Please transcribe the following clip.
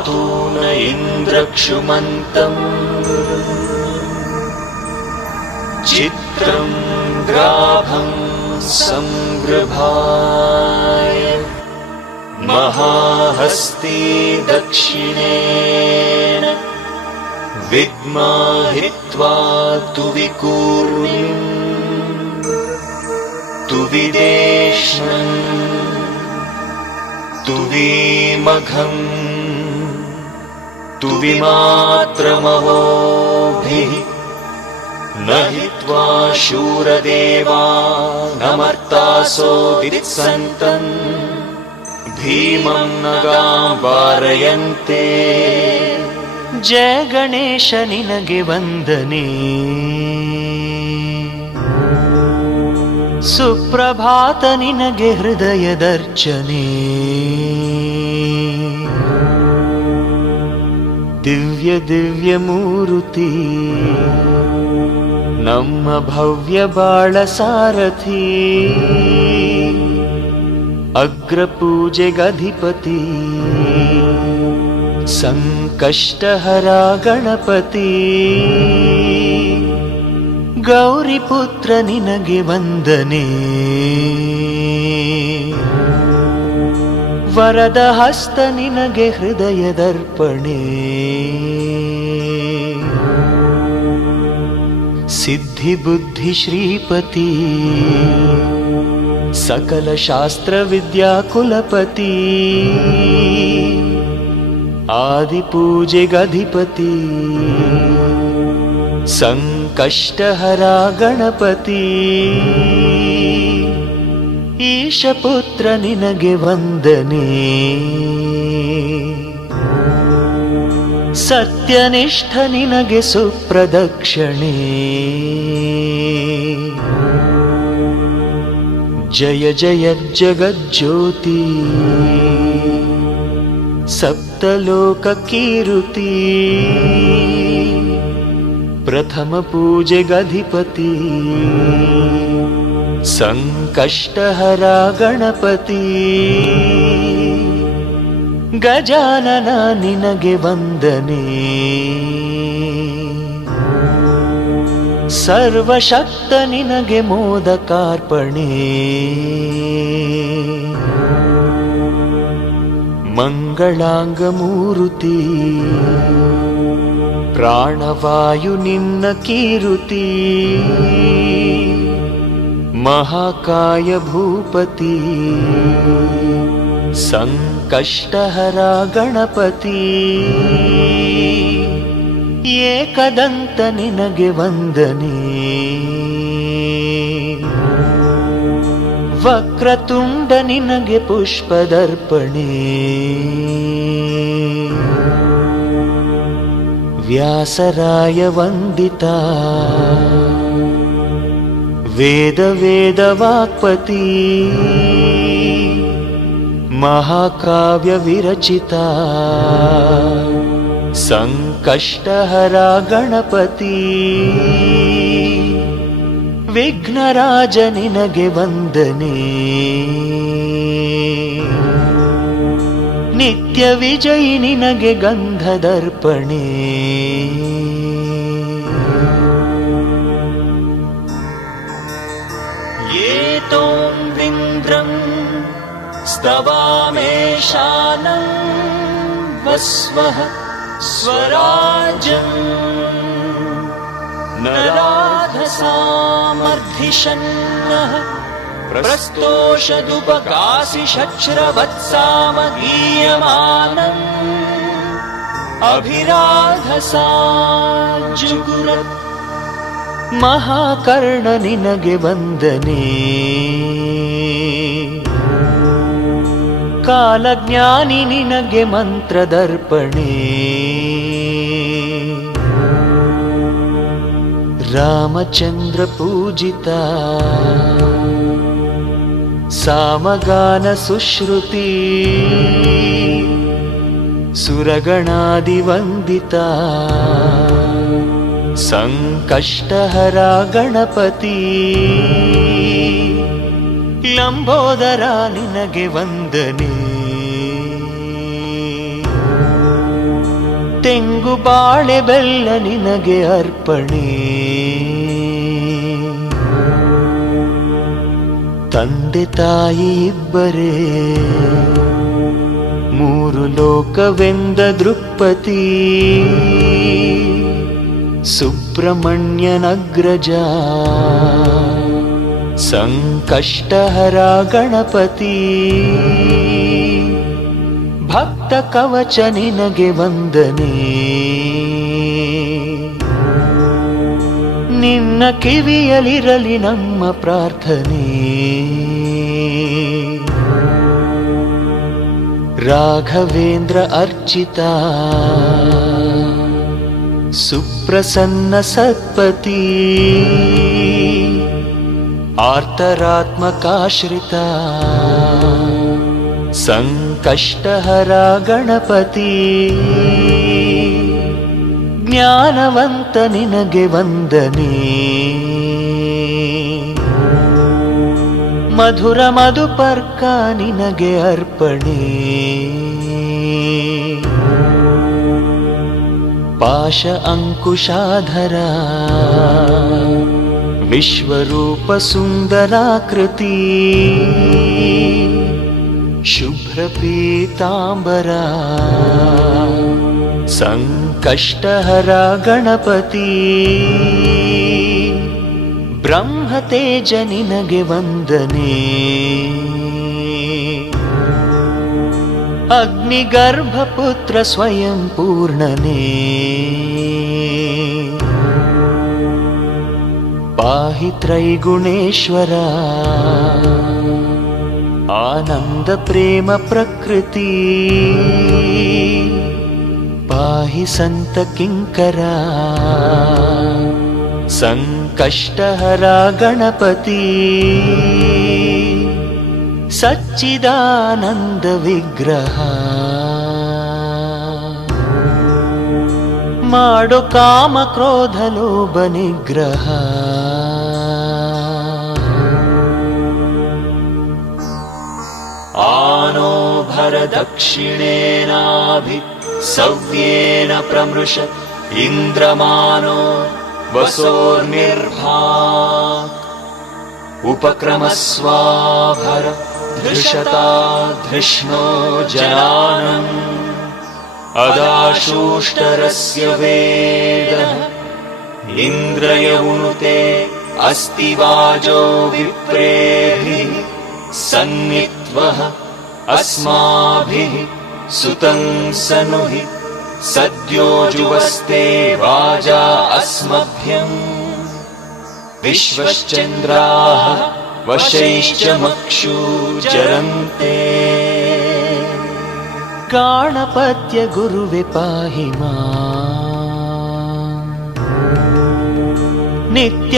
पातु न इन्द्रक्षुमन्तम् चित्रं ग्राभं संगृभाय महाहस्ती दक्षिणेन विद्माहित्वा तु विकूर्मिं तु विदेष्णं तु विमघं तु विमात्रमहोभिः न हित्वा शूरदेवानमर्तासो दित्सन्तं भीमं नगां वारयन्ते। जय गणेश निनगे ವಂದನೆ, ಸುಪ್ರಭಾತ ನಿನಗೆ ಹೃದಯದರ್ಚನೆ, ದಿವ್ಯ ದಿವ್ಯ ಮೂರುತಿ ನಮ್ಮ ಭವ್ಯ ಬಾಳ ಸಾರಥಿ, ಅಗ್ರಪೂಜೆಗಧಿಪತಿ ಸಂಕಷ್ಟಹರ ಗಣಪತಿ, ಗೌರಿಪುತ್ರ ನಿನಗೆ ವಂದನೆ, ವರದ ಹಸ್ತ ನಿನಗೆ ಹೃದಯದರ್ಪಣೆ, ಸಿದ್ಧಿ ಬುದ್ಧಿ ಶ್ರೀಪತಿ ಸಕಲ ಶಾಸ್ತ್ರ ವಿದ್ಯಾ ಕುಲಪತಿ, ಆದಿಪೂಜೆಗಧಿಪತಿ ಸಂಕಷ್ಟಹರ ಗಣಪತಿ, ಈಶಪುತ್ರ ನಿನಗೆ ವಂದನೆ, ಸತ್ಯನಿಷ್ಠ ನಿನಗೆ ಸುಪ್ರದಕ್ಷಿಣೆ, ಜಯ ಜಯ ಜಗಜ್ಯೋತಿ ಸಪ್ತಲೋಕ ಕೀರುತಿ, ಪ್ರಥಮ ಪೂಜೆಗಧಿಪತಿ ಸಂಕಷ್ಟಹರ ಗಣಪತಿ, ಗಜಾನನ ನಿನಗೆ ವಂದನೆ, ಸರ್ವಶಕ್ತ ನಿನಗೆ ಮೋದಕಾರ್ಪಣೆ, ಮಂಗಳಾಂಗ ಮೂರುತಿ ಪ್ರಾಣವಾಯು ನಿನ್ನ ಕೀರುತಿ, ಮಹಾಕಾಯ ಭೂಪತಿ ಸಂಕಷ್ಟಹರ ಗಣಪತಿ, ಏಕದಂತ ನಿನಗೆ ವಂದನೆ, ವಕ್ರತುಂಡ ನಿನಗೆ ಪುಷ್ಪದರ್ಪಣೆ, ವ್ಯಾಸರಾಯ ವಂದಿತ ವೇದ ವೇದ ವಾಕ್ಪತಿ, ಮಹಾಕಾವ್ಯ ವಿರಚಿತ ಸಂಕಷ್ಟಹರ ಗಣಪತಿ, ವಿಘ್ನರಾಜ ನಿನಗೆ ವಂದನೆ, ನಿತ್ಯ ವಿಜಯಿ ನಿನಗೆ ಗಂಧದರ್ಪಣೆ, ಏತೋಂದ್ರಿಂದ್ರಂ ಸ್ತವಾಮೇಶಾನಂ ವಸ್ವಃ ಸ್ವರಾಜಂ ನರಾಧಸಾಮರ್ಧಿಷನ್ನಃ ಪ್ರಸ್ತೋಷದುಪಕಾಸಿ ಶಚ್ರವತ್ಸಾಮಗೀಯಮಾನಂ ಅಭಿರಾಧಸಾ ಜುಗುರತ್. ಮಹಾಕರ್ಣ ನಿನಗೆ ವಂದನೆ, ಕಾಲಜ್ಞಾನಿ ನಿನಗೆ ಮಂತ್ರದರ್ಪಣೆ, ರಾಮಚಂದ್ರ ಪೂಜಿತ ಸಾಮಗಾನ ಸುಶ್ರುತಿ, ಸುರಗಣಾದಿ ವಂದಿತ ಸಂಕಷ್ಟಹರ ಗಣಪತಿ, ಲಂಬೋದರ ನಿನಗೆ ವಂದನೆ, ತೆಂಗು ಬಾಳೆ ಬೆಲ್ಲ ನಿನಗೆ ಅರ್ಪಣೆ. ತಂದೆ ತಾಯಿ ಇಬ್ಬರೇ ಮೂರು ಲೋಕವೆಂದ ದೃಕ್ಪತಿ. ಸುಬ್ರಹ್ಮಣ್ಯನಗ್ರಜ ಸಂಕಷ್ಟಹರ ಗಣಪತಿ. ಭಕ್ತ ಕವಚ ನಿನಗೆ ವಂದನೆ. ನಿನ್ನ ಕಿವಿಯಲಿರಲಿ ನಮ್ಮ ಪ್ರಾರ್ಥನೆ. ರಾಘವೇಂದ್ರ ಅರ್ಚಿತ ಸುಪ್ರಸನ್ನ ಸತ್ಪತಿ. ಆರ್ತರಾತ್ಮಕಾಶ್ರಿತ ಸಂಕಷ್ಟಹರ ಗಣಪತಿ. ಜ್ಞಾನವಂತ ನಿನಗೆ ವಂದನೆ. ಮಧುರ ಮಧುಪರ್ಕ ನಿನಗೆ ಅರ್ಪಣೆ. ಪಾಶ ಅಂಕುಶಾಧರ ವಿಶ್ವರೂಪ ಸುಂದರಾಕೃತಿ. ಶುಭ್ರ ಪೀತಾಂಬರ ಸಂಕಷ್ಟಹರ ಗಣಪತಿ. ಬ್ರಹ್ಮತೇಜ ನಿನಗೆ ವಂದನೆ. ಅಗ್ನಿಗರ್ಭಪುತ್ರ ಸ್ವಯಂ ಪೂರ್ಣನೇ. ಪಾಹಿ ತ್ರೈಗುಣೇಶ್ವರ ಆನಂದ ಪ್ರೇಮ ಪ್ರಕೃತಿ. ಪಾಹಿ ಸಂತ ಕಿಂಕರ ಸಂಕಷ್ಟಹರ ಗಣಪತಿ. ಸಚ್ಚಿದಾನಂದ ವಿಗ್ರಹ ಮಾಡೋ ಕಾಮ ಕ್ರೋಧ ಲೋಭ ನಿಗ್ರಹ. ಆನೋ ಭರ ದಕ್ಷಿಣೇನಾಭಿ ಸವ್ಯೇನ ಪ್ರಮೃಶ ಇಂದ್ರಮಾನೋ ವಸೋರ್ನಿರ್ಭಾಕ್. ಉಪಕ್ರಮಸ್ವಾಭರ ಧೃಷತಾ ಧೃಷ್ಣೋ ಜನಾನಂ. ಅದಾಶೂಷ್ಟರಸ್ಯ ವೇದಃ ಇಂದ್ರಯೌನುತೆ ಅಸ್ತಿ ವಾಜೋ ವಿಪ್ರೇಭಿಃ. ಸನ್ನಿತ್ವಃ ಅಸ್ಮಾಭಿಃ ಸುತಂ ಸನುಹಿ. ಸದ್ಯೋಜುವಸ್ತೆ ವಾಜಾ ಅಸ್ಮಭ್ಯಂ. ವಿಶ್ವಶ್ಚಂದ್ರಾಃ ವಶೈಶ್ಚ ಮಕ್ಷೂಜರಂತೆ. ಗಾಣಪತ್ಯ ಗುರುವೆ ಪಾಹಿ ಮಾಂ. ನಿತ್ಯ